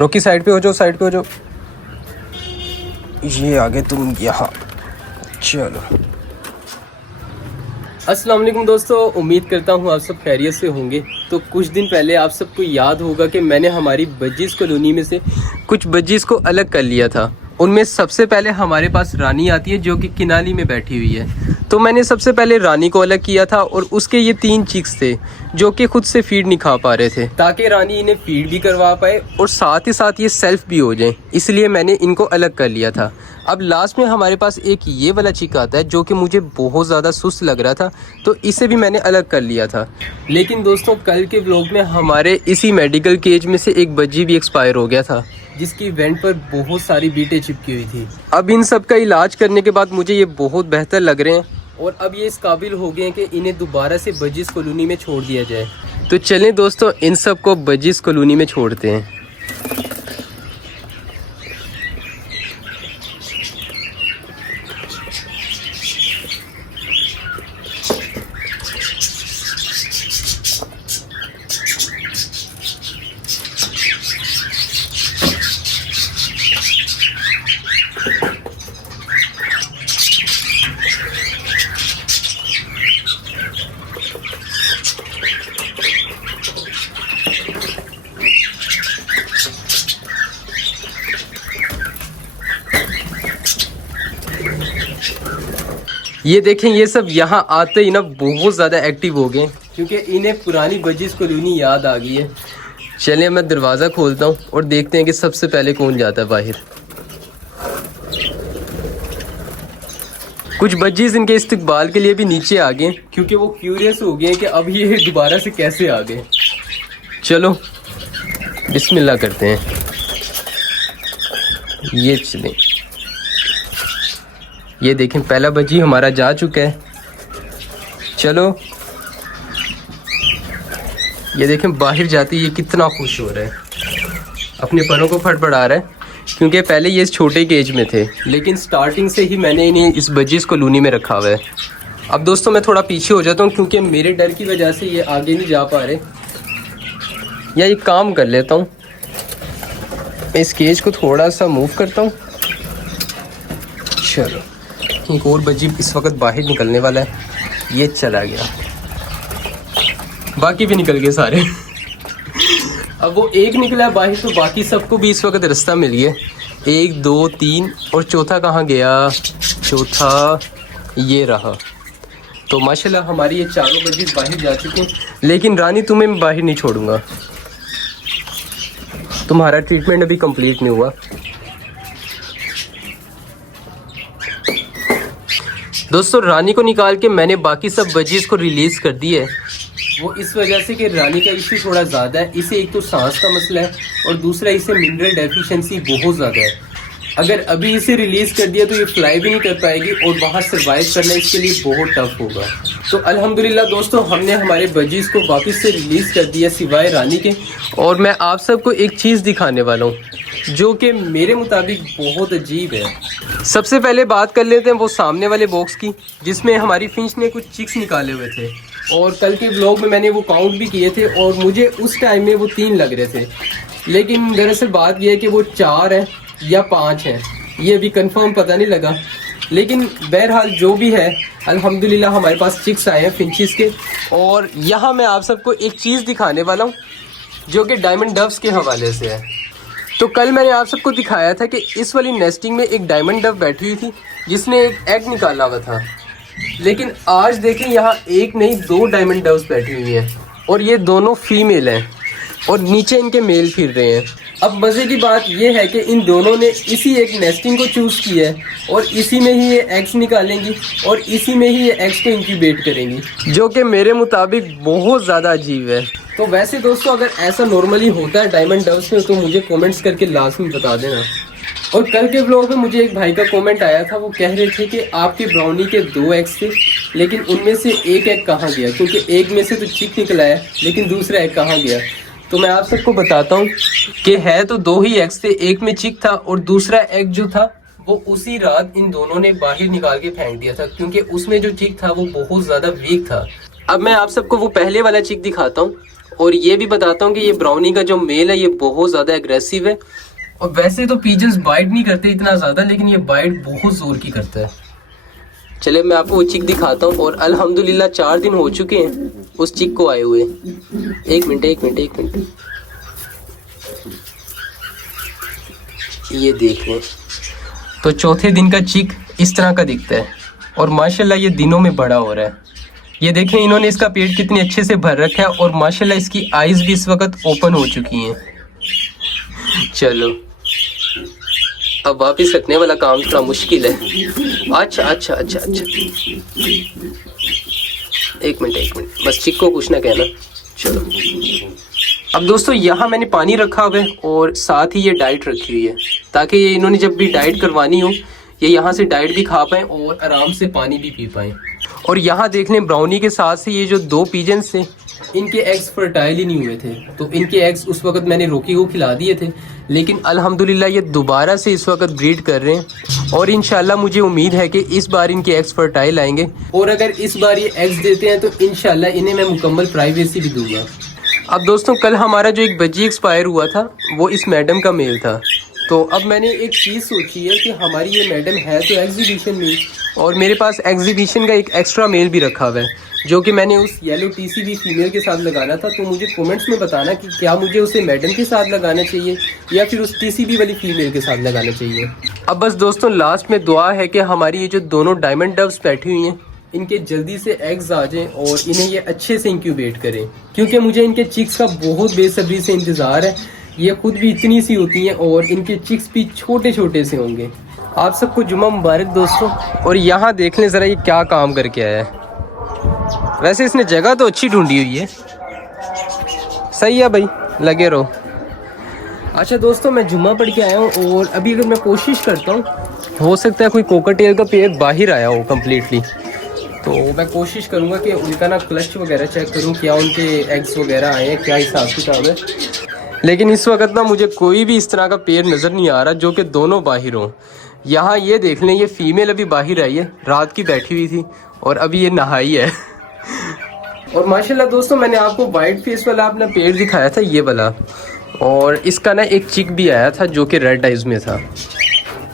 रोकी साइड पे हो जाओ, साइड पे हो जाओ। ये आगे तुम यहाँ, चलो। अस्सलाम वालेकुम दोस्तों, उम्मीद करता हूँ आप सब खैरियत से होंगे। तो कुछ दिन पहले आप सबको याद होगा कि मैंने हमारी बज्जीज़ कॉलोनी में से कुछ बज्जीज़ को अलग कर लिया था। उनमें सबसे पहले हमारे पास रानी आती है जो कि किनाली में बैठी हुई है। तो मैंने सबसे पहले रानी को अलग किया था और उसके ये 3 चिक्स थे जो कि खुद से फीड नहीं खा पा रहे थे, ताकि रानी इन्हें फीड भी करवा पाए और साथ ही साथ ये सेल्फ भी हो जाए, इसलिए मैंने इनको अलग कर लिया था। अब लास्ट में हमारे पास एक ये वाला चिक आता है जो कि मुझे बहुत ज़्यादा सुस्त लग रहा था, तो इसे भी मैंने अलग कर लिया था। लेकिन दोस्तों, कल के व्लॉग में हमारे इसी मेडिकल केज में से एक बज्जी भी एक्सपायर हो गया था, जिसकी वेंट पर बहुत सारी बीटें चिपकी हुई थी। अब इन सब का इलाज करने के बाद मुझे ये बहुत बेहतर लग रहे हैं और अब ये इस काबिल हो गए हैं कि इन्हें दोबारा से बज्जीज़ कॉलोनी में छोड़ दिया जाए। तो चलें दोस्तों, इन सब को बज्जीज़ कॉलोनी में छोड़ते हैं। ये देखें, ये सब यहाँ आते ही ना बहुत ज़्यादा एक्टिव हो गए क्योंकि इन्हें पुरानी बज्जीज़ कॉलोनी याद आ गई है। चलिए मैं दरवाज़ा खोलता हूँ और देखते हैं कि सबसे पहले कौन जाता है बाहर। कुछ बज्जीज़ इनके इस्तकबाल के लिए भी नीचे आ गए क्योंकि वो क्यूरियस हो गए कि अब ये दोबारा से कैसे आ गए। चलो बिस्मिल्लाह करते हैं। ये चलें, ये देखें पहला बज्जी हमारा जा चुका है। चलो, ये देखें बाहर जाती ये कितना खुश हो रहा है, अपने परों को फड़फड़ा रहा है क्योंकि पहले ये इस छोटे केज में थे, लेकिन स्टार्टिंग से ही मैंने इन्हें इस बज्जीज़ कॉलोनी में रखा हुआ है। अब दोस्तों मैं थोड़ा पीछे हो जाता हूँ क्योंकि मेरे डर की वजह से ये आगे नहीं जा पा रहे। या एक काम कर लेता हूँ, इस केज को थोड़ा सा मूव करता हूँ। चलो, एक और बज्जी इस वक्त बाहर निकलने वाला है। ये चला गया, बाकी भी निकल गए सारे। अब वो एक निकला है बाहर, तो बाकी सबको भी इस वक्त रास्ता मिल गया। 1 2 3 और चौथा कहाँ गया? चौथा ये रहा। तो माशाल्लाह हमारी ये चारों बज्जी बाहर जा चुके हैं, लेकिन रानी तुम्हें मैं बाहर नहीं छोड़ूंगा, तुम्हारा ट्रीटमेंट अभी कंप्लीट नहीं हुआ। दोस्तों, रानी को निकाल के मैंने बाकी सब बज्जीज़ को रिलीज़ कर दिया है। वो इस वजह से कि रानी का इशू थोड़ा ज़्यादा है। इसे एक तो सांस का मसला है और दूसरा इसे मिनरल डेफिशिएंसी बहुत ज़्यादा है। अगर अभी इसे रिलीज़ कर दिया तो ये फ्लाई भी नहीं कर पाएगी और बाहर सर्वाइव करना इसके लिए बहुत टफ होगा। तो अल्हम्दुलिल्लाह दोस्तों, हमने हमारे बज्जीज़ को वापस से रिलीज़ कर दिया सिवाय रानी के। और मैं आप सबको एक चीज़ दिखाने वाला हूँ जो कि मेरे मुताबिक बहुत अजीब है। सबसे पहले बात कर लेते हैं वो सामने वाले बॉक्स की, जिसमें हमारी फिंच ने कुछ चिक्स निकाले हुए थे और कल के व्लॉग में मैंने वो काउंट भी किए थे और मुझे उस टाइम में वो 3 लग रहे थे, लेकिन दरअसल बात यह है कि वो 4 है या 5 है, ये अभी कंफर्म पता नहीं लगा। लेकिन बहरहाल जो भी है, अल्हम्दुलिल्लाह हमारे पास चिक्स आए हैं फिंचिस के। और यहाँ मैं आप सबको एक चीज़ दिखाने वाला हूँ जो कि डायमंड डव्स के हवाले से है। तो कल मैंने आप सबको दिखाया था कि इस वाली नेस्टिंग में एक डायमंड डव बैठी हुई थी जिसने एक एग निकाला हुआ था, लेकिन आज देखें यहाँ एक नहीं 2 डायमंड डव्स बैठी हुई हैं और ये दोनों फीमेल हैं और नीचे इनके मेल फिर रहे हैं। अब मज़े की बात यह है कि इन दोनों ने इसी एक नेस्टिंग को चूज़ किया है और इसी में ही ये एग्स निकालेंगी और इसी में ही ये एग्स को इंक्यूबेट करेंगी, जो कि मेरे मुताबिक बहुत ज़्यादा अजीब है। तो वैसे दोस्तों, अगर ऐसा नॉर्मली होता है डायमंड डव्स में तो मुझे कमेंट्स करके लाजमी बता देना। और कल के व्लॉग में मुझे एक भाई का कमेंट आया था, वो कह रहे थे कि आपके ब्राउनी के 2 एग्स थे, लेकिन उनमें से एक एग कहाँ गया, क्योंकि एक में से तो चिक निकला है लेकिन दूसरा एग कहाँ गया। तो मैं आप सबको बताता हूँ कि है तो 2 ही एग्स थे, एक में चिक था और दूसरा एग जो था वो उसी रात इन दोनों ने बाहर निकाल के फेंक दिया था, क्योंकि उसमें जो चिक था वो बहुत ज़्यादा वीक था। अब मैं आप सबको वो पहले वाला चिक दिखाता हूँ और ये भी बताता हूँ कि ये ब्राउनी का जो मेल है ये बहुत ज़्यादा एग्रेसिव है। और वैसे तो पिजन्स बाइट नहीं करते इतना ज़्यादा, लेकिन ये बाइट बहुत ज़ोर की करता है। चले मैं आपको वो चिक दिखाता हूँ। और अल्हम्दुलिल्लाह 4 दिन हो चुके हैं उस चिक को आए हुए। एक मिनट ये देख लें, तो चौथे दिन का चिक इस तरह का दिखता है और माशाल्लाह ये दिनों में बड़ा हो रहा है। ये देखें इन्होंने इसका पेट कितने अच्छे से भर रखा है और माशाल्लाह इसकी आईज भी इस वक्त ओपन हो चुकी हैं। चलो अब वापिस रखने वाला काम थोड़ा मुश्किल है। अच्छा। एक मिनट बस चिक को कुछ ना कहना। चलो अब दोस्तों यहाँ मैंने पानी रखा हुआ है और साथ ही ये डाइट रखी हुई है ताकि ये इन्होंने जब भी डाइट करवानी हो ये यहाँ से डाइट भी खा पाएँ और आराम से पानी भी पी पाएँ। और यहाँ देख लें ब्राउनी के साथ से ये जो 2 पिजन्स थे इनके एग्स फर्टाइल ही नहीं हुए थे, तो इनके एग्स उस वक्त मैंने रोकी को खिला दिए थे, लेकिन अल्हम्दुलिल्लाह ये दोबारा से इस वक्त ब्रीड कर रहे हैं और इंशाल्लाह मुझे उम्मीद है कि इस बार इनके एग्स फर्टाइल आएंगे। और अगर इस बार ये एग्स देते हैं तो इंशाल्लाह इन्हें मैं मुकम्मल प्राइवेसी भी दूंगा। अब दोस्तों कल हमारा जो एक बच्ची एक्सपायर हुआ था वो इस मैडम का मेल था, तो अब मैंने एक चीज़ सोची है कि हमारी ये मैडम है तो एग्जीबिशन में, और मेरे पास एग्जीबिशन का एक एक्स्ट्रा मेल भी रखा हुआ है जो कि मैंने उस येलो टीसीबी फीमेल के साथ लगाना था। तो मुझे कमेंट्स में बताना कि क्या मुझे उसे मैडम के साथ लगाना चाहिए या फिर उस टीसीबी वाली फीमेल के साथ लगाना चाहिए। अब बस दोस्तों लास्ट में दुआ है कि हमारी ये जो दोनों डायमंड डव्स बैठी हुई हैं इनके जल्दी से एग्स आ जाएं और इन्हें ये अच्छे से इंक्यूबेट करें, क्योंकि मुझे इनके चिक्स का बहुत बेसब्री से इंतज़ार है। ये खुद भी इतनी सी होती हैं और इनके चिक्स भी छोटे छोटे से होंगे। आप सबको जुम्मा मुबारक दोस्तों। और यहाँ देख लें ज़रा ये क्या काम करके आया है। वैसे इसने जगह तो अच्छी ढूंढी हुई है। सही है भाई, लगे रहो। अच्छा दोस्तों मैं जुम्मा पढ़ के आया हूँ और अभी अगर मैं कोशिश करता हूँ हो सकता है कोई कोकाटेल का पेयर बाहर आया हो कम्प्लीटली, तो मैं कोशिश करूँगा कि उनका ना क्लच वगैरह चेक करूँ क्या उनके एग्स वगैरह आए हैं, क्या हिसाब किताब है। लेकिन इस वक्त ना मुझे कोई भी इस तरह का पेयर नज़र नहीं आ रहा जो कि दोनों बाहर हों। यहाँ ये देख लें, ये फीमेल अभी बाहर आई है, रात की बैठी हुई थी और अभी ये नहाई है। और माशाल्लाह दोस्तों मैंने आपको वाइट फेस वाला अपना पेड़ दिखाया था ये वाला, और इसका ना एक चिक भी आया था जो कि रेड आइज में था।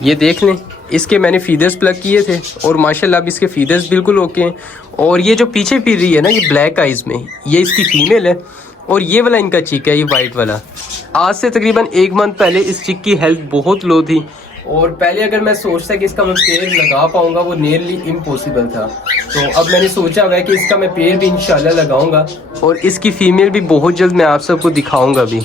ये देख लें, इसके मैंने फीदर्स प्लग किए थे और माशाल्लाह अब इसके फीदर्स बिल्कुल ओके हैं। और ये जो पीछे फिर रही है ना ये ब्लैक आइज में, ये इसकी फीमेल है और ये वाला इनका चिक है, ये वाइट वाला। आज से तकरीबन 1 मंथ पहले इस चिक की हेल्थ बहुत लो थी और पहले अगर मैं सोचता कि इसका मैं पेड़ लगा पाऊंगा वो नियरली इम्पॉसिबल था। तो अब मैंने सोचा हुआ है कि इसका मैं पेड़ भी इंशाल्लाह लगाऊंगा और इसकी फीमेल भी बहुत जल्द मैं आप सबको दिखाऊंगा भी।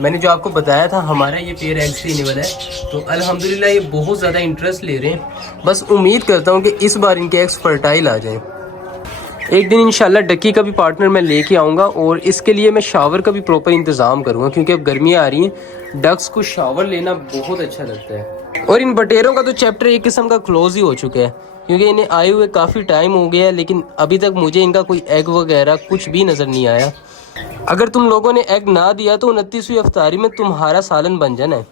मैंने जो आपको बताया था हमारा ये पेड़ एग्स देने वाला है, तो अल्हम्दुलिल्लाह ये बहुत ज़्यादा इंटरेस्ट ले रहे हैं। बस उम्मीद करता हूँ कि इस बार इनके एग्स फर्टाइल आ जाएँ। एक दिन इंशाल्लाह डक्की का भी पार्टनर मैं लेके आऊँगा और इसके लिए मैं शावर का भी प्रॉपर इंतज़ाम करूँगा, क्योंकि अब गर्मियाँ आ रही हैं, डक्स को शावर लेना बहुत अच्छा लगता है। और इन बटेरों का तो चैप्टर एक किस्म का क्लोज ही हो चुका है, क्योंकि इन्हें आए हुए काफ़ी टाइम हो गया है, लेकिन अभी तक मुझे इनका कोई एग वगैरह कुछ भी नज़र नहीं आया। अगर तुम लोगों ने एग ना दिया तो 29वीं अफ्तारी में तुम्हारा सालन बन जाना है।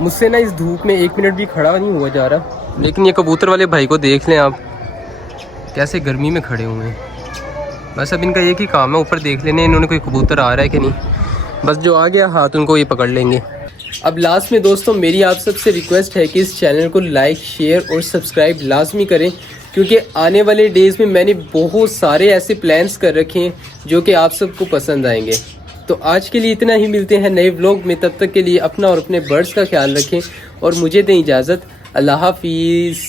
मुझसे ना इस धूप में 1 मिनट भी खड़ा नहीं हुआ जा रहा, लेकिन ये कबूतर वाले भाई को देख लें आप कैसे गर्मी में खड़े हुए हैं। बस अब इनका एक ही काम है, ऊपर देख लेने इन्होंने कोई कबूतर आ रहा है कि नहीं, बस जो आ गया हाथ उनको ये पकड़ लेंगे। अब लास्ट में दोस्तों मेरी आप सबसे रिक्वेस्ट है कि इस चैनल को लाइक शेयर और सब्सक्राइब लाजमी करें, क्योंकि आने वाले डेज़ में मैंने बहुत सारे ऐसे प्लान्स कर रखे हैं जो कि आप सबको पसंद आएंगे। तो आज के लिए इतना ही, मिलते हैं नए व्लॉग में। तब तक के लिए अपना और अपने बर्ड्स का ख्याल रखें और मुझे दें इजाज़त। अल्लाह हाफिज़।